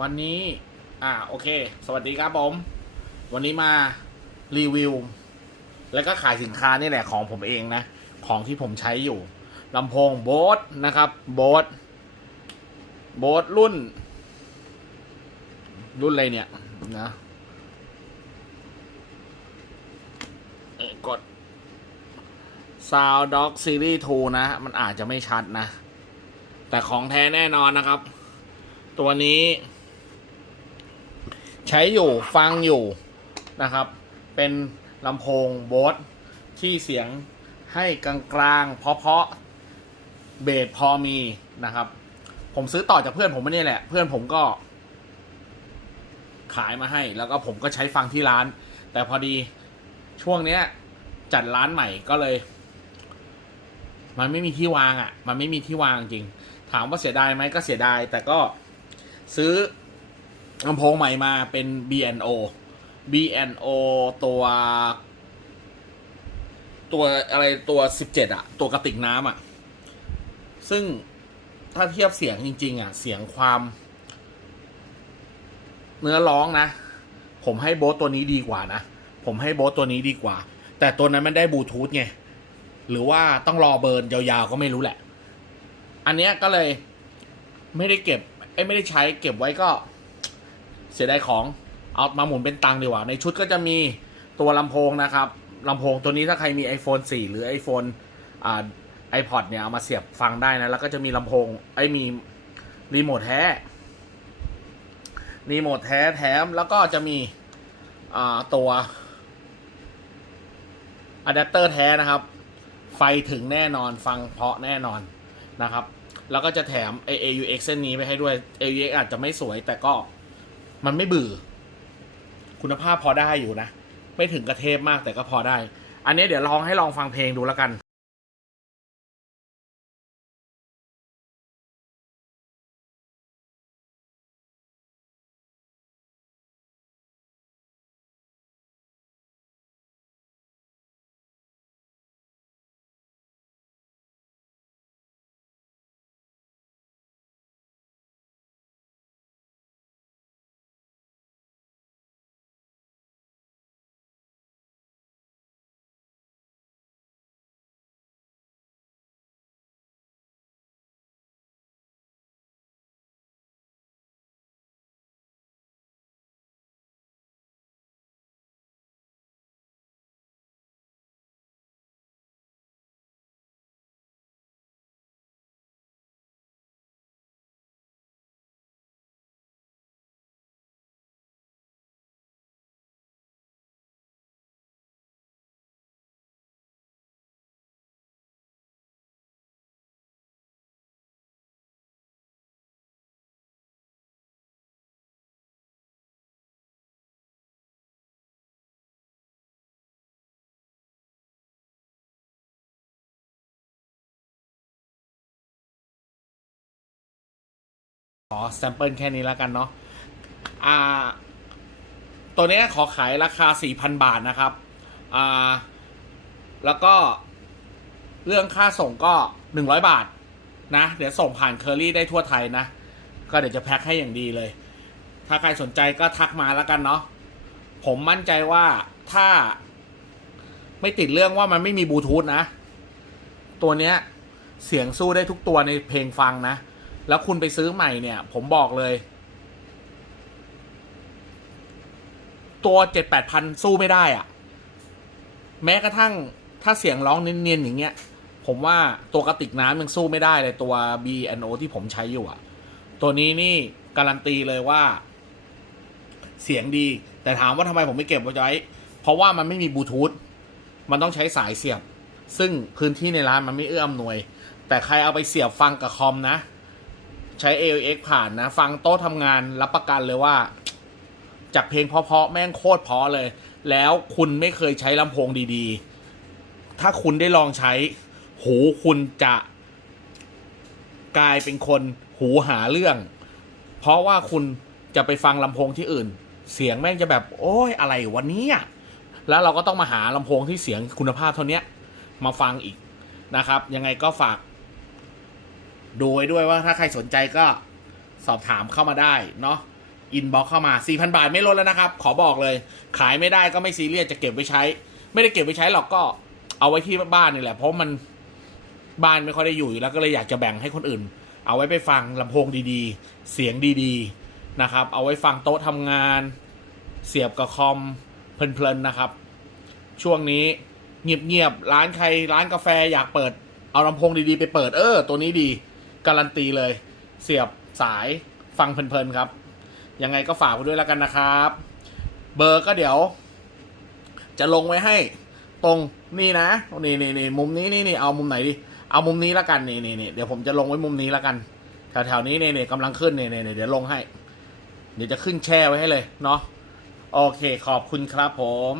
วันนี้ อ่า โอเค สวัสดีครับผม วันนี้มารีวิว แล้วก็ขายสินค้านี่แหละของผมเองนะ ของที่ผมใช้อยู่ลำโพงโบสนะครับ โบสโบสรุ่น รุ่นอะไรเนี่ย นะเอ่อกด Sound Dog Series 2 นะ มันอาจจะไม่ชัดนะ แต่ของแท้แน่นอนนะครับ ตัวนี้ ใช้อยู่ฟังอยู่นะครับ เป็นลำโพงโบสที่เสียงให้กลางๆ เพราะๆเบสพอมีนะครับ ผมซื้อต่อจากเพื่อนผมไม่นี่แหละ เพื่อนผมก็ ขายมาให้ แล้วก็ผมก็ใช้ฟังที่ร้าน แต่พอดีช่วงเนี้ย จัดร้านใหม่ก็เลย มันไม่มีที่วางอะ่ะ มันไม่มีที่วางจริง ถามว่าเสียดายไหมก็เสียดาย แต่ก็ซื้อ ลำโพงใหม่มาเป็น B&O B&O ตัว ตัวอะไรตัว 17 อะ ตัวกระติกน้ำอะ ซึ่งถ้าเทียบเสียงจริง ๆ อะ เสียงความ เนื้อร้องนะ ผมให้โบสตัวนี้ดีกว่านะ ผมให้โบสตัวนี้ดีกว่า แต่ตัวนั้นมันได้บลูทูธไง หรือว่าต้องรอเบิร์นยาวๆก็ไม่รู้แหละ อันเนี้ยก็เลยไม่ได้เก็บ ไม่ได้ใช้เก็บไว้ก็ เสียดายของเอามาหมุนเป็นตังค์ดีกว่า ในชุดก็จะมีตัวลำโพงนะครับลำโพงตัวนี้ถ้าใครมี iPhone 4 หรือ iPhone อ่า iPod เนี่ย เอามาเสียบฟังได้นะ แล้วก็จะมีลำโพงไอ้มีรีโมทแท้รีโมทแท้แถม แล้วก็จะมีอ่าตัวอะแดปเตอร์แท้นะครับ ไฟถึงแน่นอนฟังเพาะแน่นอนนะครับ แล้วก็จะแถม AUX เส้นนี้ไปให้ด้วย AUX อาจจะไม่สวยแต่ก็ มันไม่บื่อ คุณภาพพอได้อยู่นะ ไม่ถึงกระเทพมากแต่ก็พอได้ อันนี้เดี๋ยวลองให้ลองฟังเพลงดูแล้วกัน ขอแซมเปิลแค่นี้แล้วกันเนาะอ่า ตัวนี้ขอขายราคา 4,000 บาทนะครับอ่าแล้วก็เรื่องค่าส่งก็ 100 บาทนะ เดี๋ยวส่งผ่านเคอรี่ได้ทั่วไทยนะ ก็เดี๋ยวจะแพ็คให้อย่างดีเลย ถ้าใครสนใจก็ทักมาแล้วกันเนาะผมมั่นใจว่าถ้าไม่ติดเรื่องว่ามันไม่มีบลูทูธนะ ตัวเนี้ยเสียงสู้ได้ทุกตัวในเพลงฟังนะ แล้วคุณไปซื้อใหม่เนี่ย ผมบอกเลย ตัวเจ็ดแปดพันสู้ไม่ได้อะแม้กระทั่งถ้าเสียงร้องเนียนๆอย่างเงี้ย ผมว่าตัวกระติกน้ำยังสู้ไม่ได้เลยตัว B&O ที่ผมใช้อยู่อะตัวนี้นี่การันตีเลยว่า เสียงดี แต่ถามว่าทำไมผมไม่เก็บไว้เพราะว่ามันไม่มีบลูทูธมันต้องใช้สายเสียบ ซึ่งพื้นที่ในร้านมันไม่เอื้ออำนวย แต่ใครเอาไปเสียบฟังกับคอมนะ ใช้ AUX ผ่านนะ ฟังโต๊ะทำงานรับประกันเลยว่า จากเพลงเพราะๆแม่งโคตรเพราะเลย แล้วคุณไม่เคยใช้ลำโพงดีๆ ถ้าคุณได้ลองใช้ หูคุณจะ กลายเป็นคนหูหาเรื่อง เพราะว่าคุณจะไปฟังลำโพงที่อื่น เสียงแม่งจะแบบ โอ้ยอะไรวันนี้แล้วเราก็ต้องมาหาลำโพงที่เสียงคุณภาพเท่านี้มาฟังอีกนะครับ ยังไงก็ฝาก ดูด้วยว่าถ้าใครสนใจก็สอบถามเข้ามาได้เนาะอินบ็อกเข้ามา 4,000 บาทไม่ลดแล้วนะครับ ขอบอกเลย ขายไม่ได้ก็ไม่ซีเรียสจะเก็บไว้ใช้ ไม่ได้เก็บไว้ใช้หรอกก็เอาไว้ที่บ้านนี่แหละ เพราะมันบ้านไม่ค่อยได้อยู่แล้วก็เลยอยากจะแบ่งให้คนอื่น เอาไว้ไปฟังลำโพงดีๆ เสียงดีๆนะครับ เอาไว้ฟังโต๊ะทำงาน เสียบกับคอมเพลินๆนะครับ ช่วงนี้เงียบๆร้านใครร้านกาแฟอยากเปิด เอาลำโพงดีๆไปเปิดเออ ตัวนี้ดี การันตีเลย เสียบสายฟังเพลินๆครับ ยังไงก็ฝากไว้ด้วยแล้วกันนะครับ เบอร์ก็เดี๋ยว จะลงไว้ให้ตรงนี่นะนี่นี่นี่มุมนี้นี่นี่เอามุมไหนดีเอามุมนี้แล้วกันนี่นี่นี่เดี๋ยวผมจะลงไว้มุมนี้แล้วกัน แถวๆนี้นี่นี่กำลังขึ้นนี่นี่นี่เดี๋ยวลงให้ เดี๋ยวจะขึ้นแช่ไว้ให้เลยเนาะโอเคขอบคุณครับผม